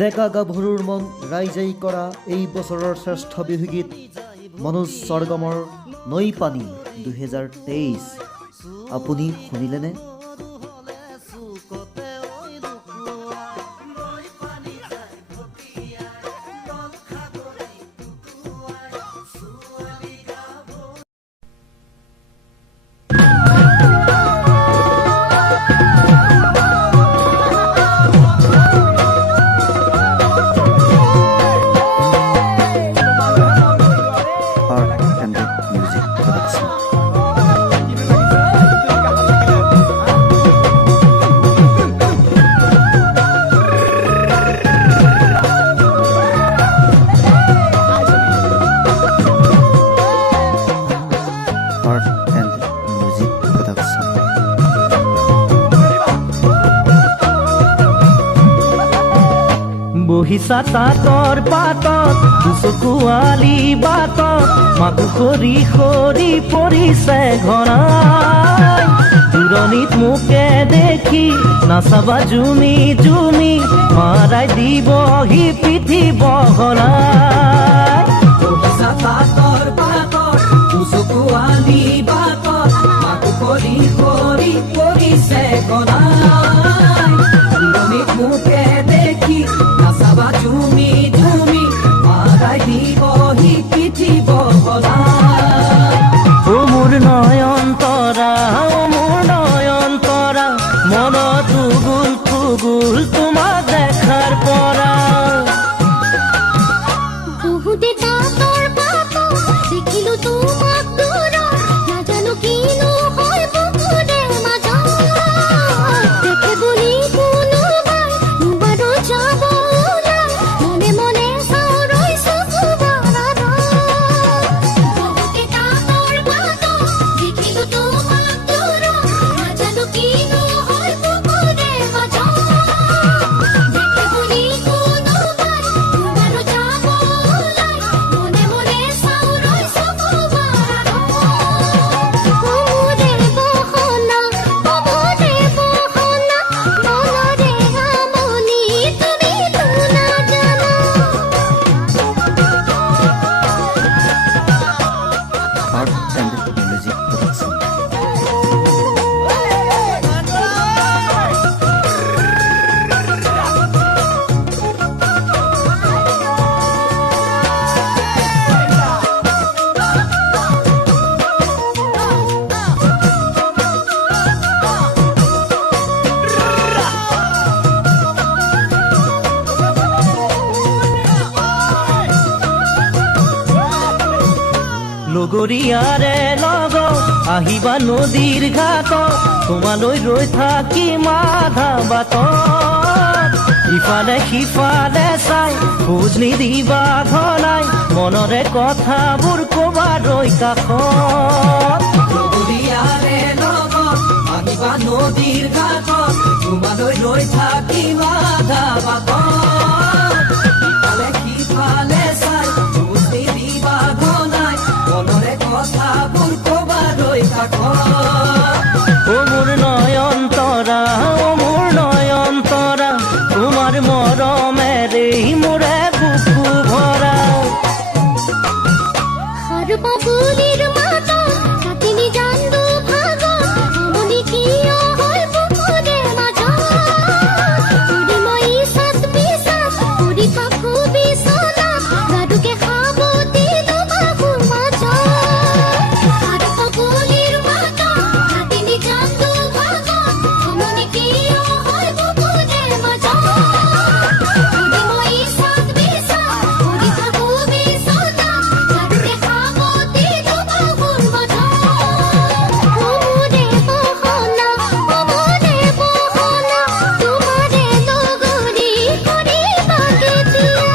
ডেকা গাভৰুৰ মন ৰাইজাই কৰা এই বছৰৰ শ্ৰেষ্ঠ বিহুগীত মনোজ স্বৰ্গমৰ নৈ পানী 2023 আপুনি শুনিলেনে? বহিছা তাঁতৰ পাতত চকুৱালি বাটত মাকো খৰি খৰি পৰিছে ঘৰাই দূৰণিত মোকে দেখি নাচাবা জুমি জুমি মাৰাই দিবহি পিঠি বহৰাই বহিছা তাঁতৰ পাতত চকুৱালি বাটত মাকো খৰি খৰি পৰিছে ঘৰাই দূৰণিত মোকে দেখি নাচাবা জুমি জুমি মাৰাই দিবহি পিঠি বহলাই ও মোৰ নয়নতৰা মনত উগুল ফুগুল তোমাক দেখাৰ পৰা বহুতে তাঁতৰ পাতত দেখিলো তোমাক দূৰত নাজানো কিনো হয় বুকুৰে মাজত দেখে বুলি কোনোবাই মোবাৰো যাব ওলাই মনে মনে চাওঁ ৰৈছো তোমাৰ বহুতে তাঁতৰ পাতত দেখিলো তোমাক দূৰত নাজানো কিনো হয় বুকুৰে মাজত দেখে বুলি কোনোবাই মোবাৰো যাব ওলাই মনে মনে চাওঁ ৰৈছো তোমাৰ মোৰে বহনা মনৰে আমনি তুমি তো নাজানা Art and Music Production. লগৰীয়াৰে লগত আহিবা নদীৰ ঘাটত তোমালৈ ৰৈ থাকিম আধা বাটত ইফালে সিফালে চাই খোজ নিদিবা ঘনাই মনৰে কথাবোৰ কবা ৰৈ কাষত লগৰীয়াৰে লগত আহিবা নদীৰ ঘাটত তোমালৈ ৰৈ থাকিম আধা বাটত ইফালে সিফালে চাই খোজ নিদিবা ঘনাই মনৰে কথাবোৰ কবা ৰৈ কাষত ও মোৰ নয়নতৰা তোমাৰ মৰমেৰে মোৰে বুকু ভৰা আৰু বাবুলিৰ মাতত কাটিনি জানদো ভাগত আমনি কিয় হয় বুকুৰে মাজত কৰি মই ইচাত পিচাত কৰি থাকো বিচনাত গাৰুকে সাৱটি বাহুৰ মাজত আৰু বাবুলিৰ মাতত কাটিনি জানদো ভাগত আমনি কিয় হয় বুকুৰে মাজত কৰি মই ইচাত পিচাত কৰি থাকো বিচনাত গাৰুকে সাৱটি বাহুৰ মাজত মোৰে বহনা তোমাৰে লগৰী কৰিবা কেতিয়া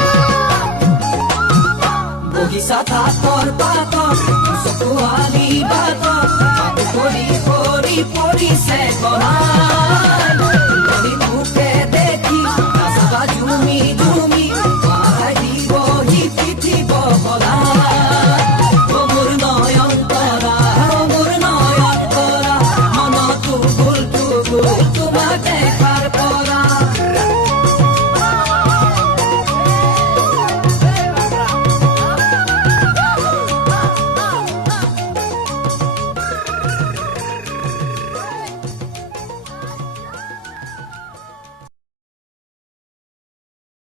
বহিছা তাঁতৰ পাতত চকুৱালি বাটত মাকো খৰি খৰি পৰিছে গলাই দূৰণিত মোকে দেখি নাচাবা জুমি জুমি মাৰাই দিবহি পিঠি বহলাই ও মোৰ নয়নতৰা মনত উগুল তুগুল তোমাক দেখাৰ